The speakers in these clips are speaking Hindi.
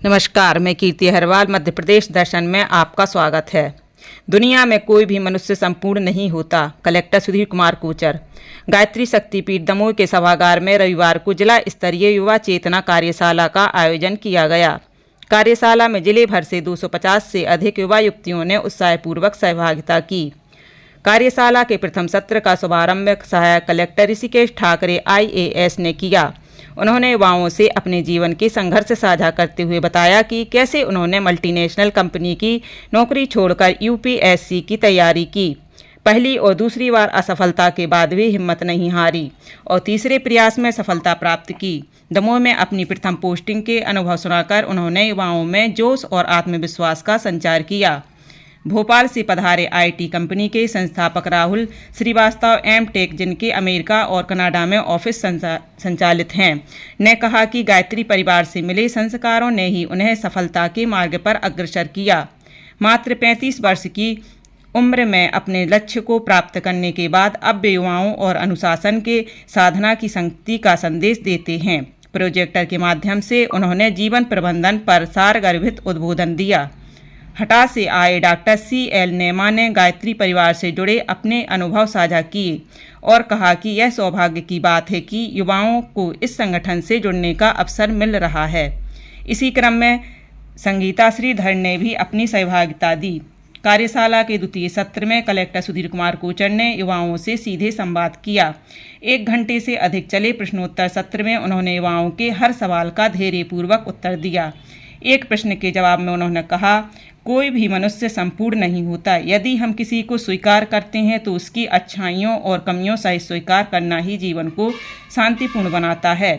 नमस्कार, मैं कीर्ति हरवाल। मध्य प्रदेश दर्शन में आपका स्वागत है। दुनिया में कोई भी मनुष्य संपूर्ण नहीं होता। कलेक्टर सुधीर कुमार कोचर। गायत्री शक्तिपीठ दमोह के सभागार में रविवार को जिला स्तरीय युवा चेतना कार्यशाला का आयोजन किया गया। कार्यशाला में जिले भर से 250 से अधिक युवा युवतियों ने उत्साहपूर्वक सहभागिता की। कार्यशाला के प्रथम सत्र का शुभारंभ सहायक कलेक्टर ऋषिकेश ठाकरे IAS ने किया। उन्होंने युवाओं से अपने जीवन के संघर्ष साझा करते हुए बताया कि कैसे उन्होंने मल्टीनेशनल कंपनी की नौकरी छोड़कर UPSC की तैयारी की। पहली और दूसरी बार असफलता के बाद भी हिम्मत नहीं हारी और तीसरे प्रयास में सफलता प्राप्त की। दमोह में अपनी प्रथम पोस्टिंग के अनुभव सुनाकर उन्होंने युवाओं में जोश और आत्मविश्वास का संचार किया। भोपाल से पधारे IT कंपनी के संस्थापक राहुल श्रीवास्तव M.Tech, जिनके अमेरिका और कनाडा में ऑफिस संचालित हैं, ने कहा कि गायत्री परिवार से मिले संस्कारों ने ही उन्हें सफलता के मार्ग पर अग्रसर किया। मात्र 35 वर्ष की उम्र में अपने लक्ष्य को प्राप्त करने के बाद अब वे युवाओं और अनुशासन के साधना की शक्ति का संदेश देते हैं। प्रोजेक्टर के माध्यम से उन्होंने जीवन प्रबंधन पर सारगर्भित उद्बोधन दिया। हटा से आए डॉक्टर CL नेमा ने गायत्री परिवार से जुड़े अपने अनुभव साझा किए और कहा कि यह सौभाग्य की बात है कि युवाओं को इस संगठन से जुड़ने का अवसर मिल रहा है। इसी क्रम में संगीता श्रीधर ने भी अपनी सहभागिता दी। कार्यशाला के द्वितीय सत्र में कलेक्टर सुधीर कुमार कोचर ने युवाओं से सीधे संवाद किया। 1 घंटे से अधिक चले प्रश्नोत्तर सत्र में उन्होंने युवाओं के हर सवाल का धैर्यपूर्वक उत्तर दिया। एक प्रश्न के जवाब में उन्होंने कहा, कोई भी मनुष्य संपूर्ण नहीं होता। यदि हम किसी को स्वीकार करते हैं तो उसकी अच्छाइयों और कमियों सहित स्वीकार करना ही जीवन को शांतिपूर्ण बनाता है।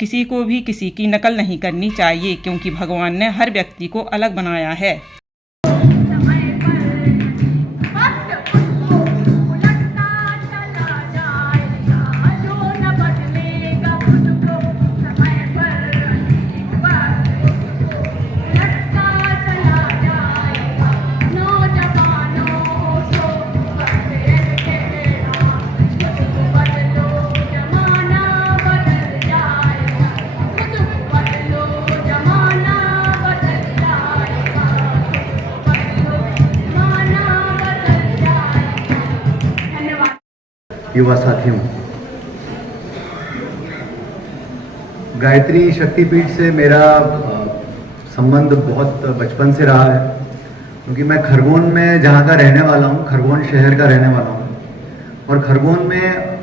किसी को भी किसी की नकल नहीं करनी चाहिए, क्योंकि भगवान ने हर व्यक्ति को अलग बनाया है। युवा साथियों, गायत्री शक्तिपीठ से मेरा संबंध बहुत बचपन से रहा है, क्योंकि मैं खरगोन में जहाँ का रहने वाला हूँ, खरगोन शहर का रहने वाला हूँ। और खरगोन में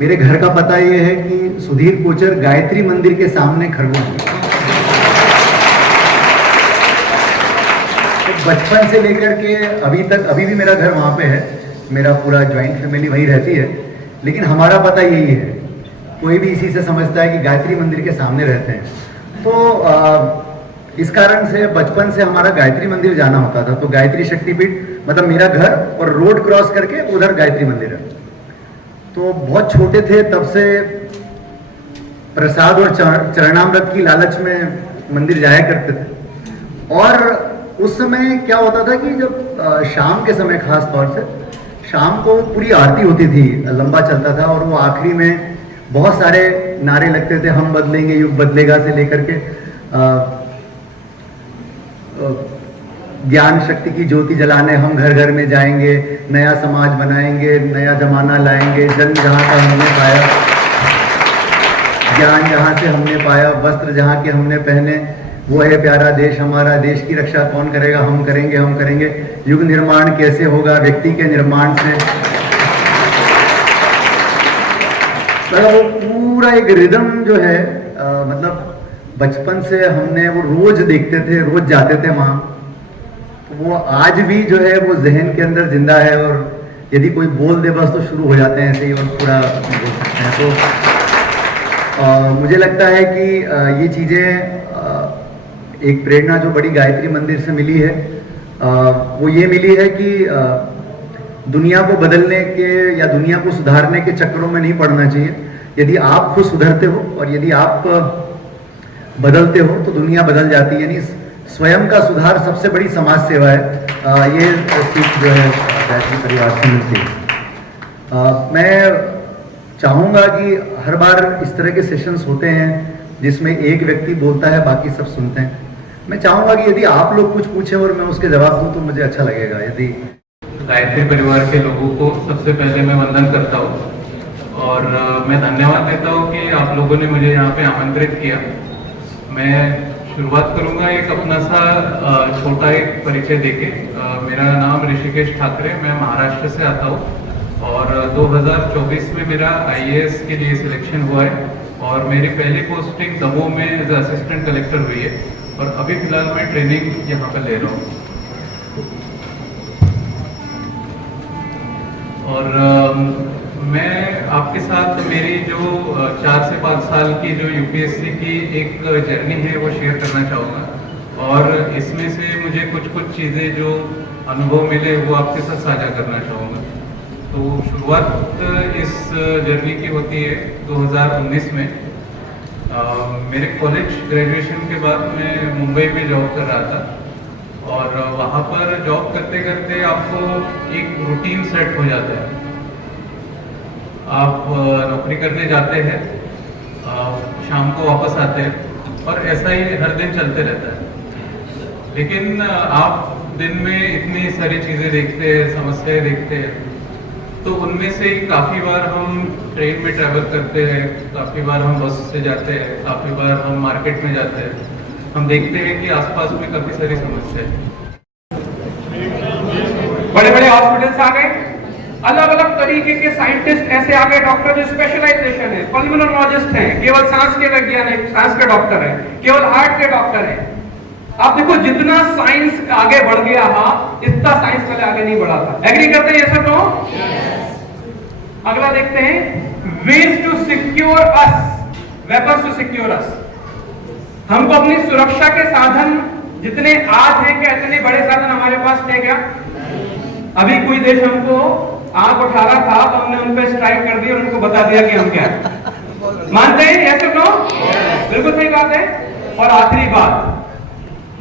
मेरे घर का पता ये है कि सुधीर कोचर गायत्री मंदिर के सामने खरगोन। तो बचपन से लेकर के अभी तक, अभी भी मेरा घर वहाँ पे है, मेरा पूरा ज्वाइंट फैमिली वहीं रहती है, लेकिन हमारा पता यही है। कोई भी इसी से समझता है कि गायत्री मंदिर के सामने रहते हैं। तो इस कारण से बचपन से हमारा गायत्री मंदिर जाना होता था। तो गायत्री शक्तिपीठ मतलब मेरा घर और रोड क्रॉस करके उधर गायत्री मंदिर है। तो बहुत छोटे थे तब से प्रसाद और चरणामृत की लालच में मंदिर जाया करते थे। और उस समय क्या होता था कि जब शाम के समय, खास तौर से शाम को पूरी आरती होती थी, लंबा चलता था, और वो आखिरी में बहुत सारे नारे लगते थे, हम बदलेंगे युग बदलेगा से लेकर के ज्ञान शक्ति की ज्योति जलाने हम घर घर में जाएंगे, नया समाज बनाएंगे, नया जमाना लाएंगे, जन्म जहाँ का हमने पाया, ज्ञान जहाँ से हमने पाया, वस्त्र जहाँ के हमने पहने, वो है प्यारा देश हमारा, देश की रक्षा कौन करेगा, हम करेंगे, हम करेंगे। युग निर्माण कैसे होगा, व्यक्ति के निर्माण से। तो वो पूरा एक रिदम जो है, मतलब बचपन से हमने वो रोज देखते थे, रोज जाते थे वहाँ। तो वो आज भी जो है वो जहन के अंदर जिंदा है, और यदि कोई बोल दे बस तो शुरू हो जाते हैं ऐसे ही, और पूरा बोल सकते हैं। तो मुझे लगता है कि ये चीज़ें, एक प्रेरणा जो बड़ी गायत्री मंदिर से मिली है, वो ये मिली है कि दुनिया को बदलने के या दुनिया को सुधारने के चक्करों में नहीं पड़ना चाहिए। यदि आप खुद सुधरते हो और यदि आप बदलते हो तो दुनिया बदल जाती है। यानी स्वयं का सुधार सबसे बड़ी समाज सेवा है। ये सीख जो है गायत्री परिवार से मिलती है। मैं चाहूँगा कि हर बार इस तरह के सेशंस होते हैं जिसमें एक व्यक्ति बोलता है, बाकी सब सुनते हैं। मैं चाहूंगा कि यदि आप लोग कुछ पूछें और मैं उसके जवाब दूं तो मुझे अच्छा लगेगा। यदि गायत्री परिवार के लोगों को सबसे पहले मैं वंदन करता हूँ और मैं धन्यवाद देता हूँ कि आप लोगों ने मुझे यहाँ पे आमंत्रित किया। मैं शुरुआत करूँगा एक अपना सा छोटा एक परिचय देके। मेरा नाम ऋषिकेश ठाकरे, मैं महाराष्ट्र से आता हूँ और 2024 में मेरा IAS के लिए सिलेक्शन हुआ है और मेरी पहली पोस्टिंग दमोह में एज असिस्टेंट कलेक्टर हुई है और अभी फिलहाल मैं ट्रेनिंग यहाँ पर ले रहा हूँ। और मैं आपके साथ मेरी जो 4 से 5 साल की जो UPSC की एक जर्नी है वो शेयर करना चाहूँगा और इसमें से मुझे कुछ चीज़ें जो अनुभव मिले वो आपके साथ साझा करना चाहूँगा। तो शुरुआत इस जर्नी की होती है 2019 में। मेरे कॉलेज ग्रेजुएशन के बाद मैं मुंबई में जॉब कर रहा था और वहाँ पर जॉब करते करते आपको एक रूटीन सेट हो जाता है। आप नौकरी करने जाते हैं, शाम को वापस आते हैं और ऐसा ही हर दिन चलते रहता है। लेकिन आप दिन में इतनी सारी चीज़ें देखते हैं, समस्याएं देखते हैं, तो उनमें से काफ़ी बार हम ट्रेन में ट्रैवल करते हैं, काफ़ी बार हम बस से जाते हैं, काफ़ी बार हम मार्केट में जाते हैं। हम देखते हैं कि आसपास में काफ़ी सारी समस्याएं हैं। बड़े बड़े हॉस्पिटल्स आ गए, अलग अलग तरीके के साइंटिस्ट ऐसे आ गए, डॉक्टर जो स्पेशलाइजेशन है, पल्मोनोलॉजिस्ट हैं, केवल सांस के वैज्ञानिक, सांस के डॉक्टर हैं, केवल हार्ट के डॉक्टर हैं। आप देखो जितना साइंस आगे बढ़ गया इतना साइंस पहले आगे नहीं बढ़ा था। एग्री करते हैं ये सब लोग? अगला देखते हैं, ways to secure us, weapons to secure us. हमको अपनी सुरक्षा के साधन जितने आज हैं, क्या इतने बड़े साधन हमारे पास थे क्या? अभी कोई देश हमको आंख उठा रहा था तो हमने उन पर स्ट्राइक कर दी और उनको बता दिया कि हम क्या है। मानते हैं ये सब लोग? बिल्कुल सही बात है। और आखिरी बात,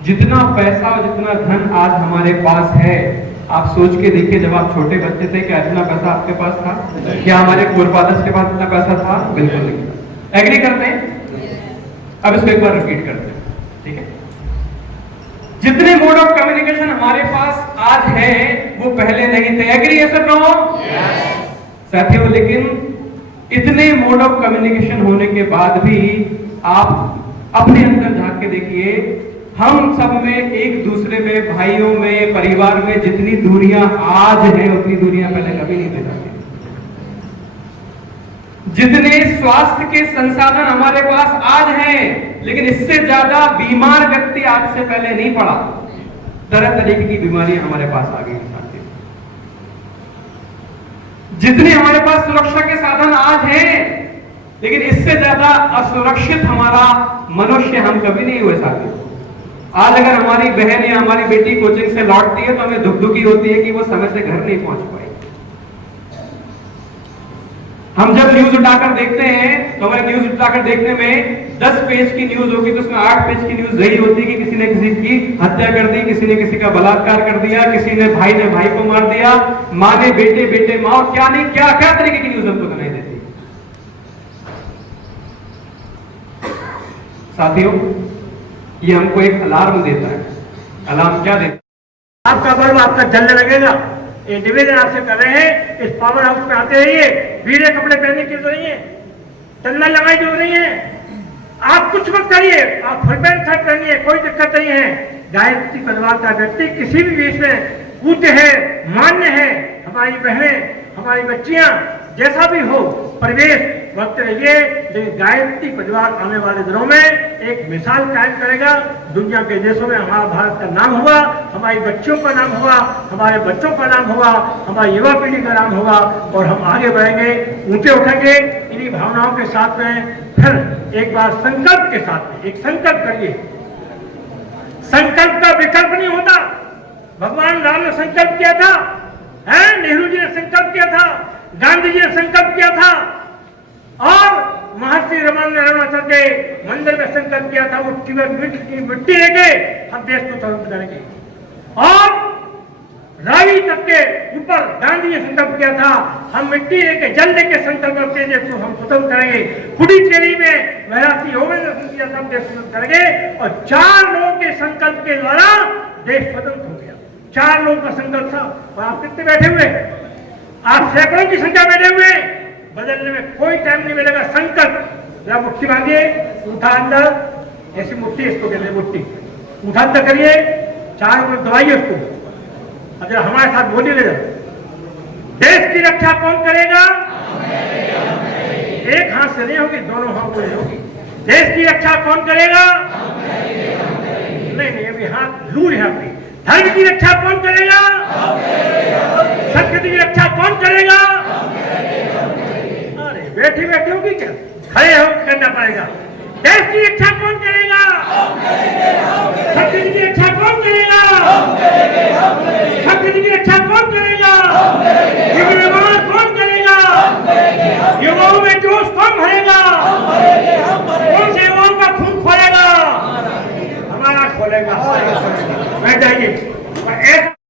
जितना पैसा और जितना धन आज हमारे पास है, आप सोच के देखिए, जब आप छोटे बच्चे थे क्या इतना पैसा आपके पास था? क्या हमारे फोरफादर्स के पास इतना पैसा था? बिल्कुल नहीं। एग्री करते हैं? अब इसको एक बार रिपीट करते हैं, ठीक है? जितने मोड ऑफ कम्युनिकेशन हमारे पास आज है वो पहले नहीं थे। एग्री है सब लोग? साथियों, लेकिन इतने मोड ऑफ कम्युनिकेशन होने के बाद भी आप अपने अंदर झांक के देखिए, हम सब में, एक दूसरे में, भाइयों में, परिवार में जितनी दूरियां आज हैं उतनी दूरियां पहले कभी नहीं देखा। जितने स्वास्थ्य के संसाधन हमारे पास आज हैं, लेकिन इससे ज्यादा बीमार व्यक्ति आज से पहले नहीं पड़ा। तरह तरीके की बीमारियां हमारे पास आ गई। जितने हमारे पास सुरक्षा के साधन आज हैं, लेकिन इससे ज्यादा असुरक्षित हमारा मनुष्य हम कभी नहीं हुए साथियों। आज अगर हमारी बहन या हमारी बेटी कोचिंग से लौटती है तो हमें दुखदुखी होती है कि वो समय से घर नहीं पहुंच पाई। हम जब न्यूज उठाकर देखते हैं तो हमारे न्यूज उठाकर देखने में 10 पेज की न्यूज होगी तो उसमें 8 पेज की न्यूज यही होती है कि किसी ने किसी की हत्या कर दी, किसी ने किसी का बलात्कार कर दिया, किसी ने भाई को मार दिया, माँ ने बेटे माँ, और क्या नहीं क्या क्या तरीके की न्यूज हमको सुनाई देती। साथियों, ये हमको एक अलार्म देता है। अलार्म क्या देता है? आपका बल्ब आपका जलने लगेगा। ये निवेदन आपसे कर रहे हैं, इस पावर हाउस में आते रहिए, वीरे कपड़े पहनने की जरूरत नहीं है, चंदन लगाई जरूरत नहीं है, आप कुछ मत करिए, आप फुल पैंट शर्ट पहनिए, कोई दिक्कत नहीं है। गायत्री परिवार का व्यक्ति किसी भी वेश में पूज्य है, मान्य है। हमारी बहनें, हमारी बच्चियां, जैसा भी हो परिवेश वक्त रहिए, लेकिन गायत्री परिवार आने वाले दिनों में एक मिसाल कायम करेगा। दुनिया के देशों में हमारा भारत का नाम हुआ, हमारी बच्चियों का नाम हुआ, हमारे बच्चों का नाम हुआ, हमारी युवा पीढ़ी का नाम होगा और हम आगे बढ़ेंगे, ऊंचे उठेंगे। इन्हीं भावनाओं के साथ में फिर एक बार संकल्प के साथ में एक संकल्प करिए। संकल्प का विकल्प नहीं होता। भगवान राम ने संकल्प किया था, नेहरू जी ने संकल्प किया था, गांधी जी ने संकल्प किया था और महर्षि रमन ने अरुणाचल के मंदिर में संकल्प किया था, वो मिट्टी लेके हम देश को स्वतंत्र करेंगे। और रावी तक के ऊपर गांधी ने संकल्प किया था, हम मिट्टी लेके जल लेके संकल्प करते हैं तो हम स्वतंत्र करेंगे। पुडुचेरी में महरासी होवे ने किया था, हम देश स्वतंत्र करेंगे। और 4 लोगों के संकल्प के द्वारा देश स्वतंत्र हो गया। 4 लोगों का संकल्प था। और आप कितने बैठे हुए? आप सैकड़ों की संख्या बैठे हुए। बदलने में कोई टाइम नहीं मिलेगा। संकल्प जरा मुट्ठी मांगिए, उठा अंदर, ऐसी मुट्ठी इसको कहते हैं, मुट्ठी उठा अंदर करिए, 4 ऊपर दबाइए उसको। अब जरा हमारे साथ बोलिए, देश की रक्षा कौन करेगा? एक हाथ से नहीं होगी, दोनों हाथ से होगी। देश की रक्षा कौन करेगा? नहीं, अभी हाथ लूर है आपकी। धर्म की रक्षा कौन करेगा? संस्कृति की रक्षा कौन करेगा? अरे बैठी बैठी होगी क्या? खड़े होकर करना पड़ेगा। देश की रक्षा कौन करेगा? संस्कृति की रक्षा कौन करेगा? संस्कृति की रक्षा कौन करेगा? युग निर्माण कौन करेगा? युवाओं में जोश कौन भरेगा? कौन से युवाओं का खून खोलेगा? हमारा खोलेगा। बैठ जाइए।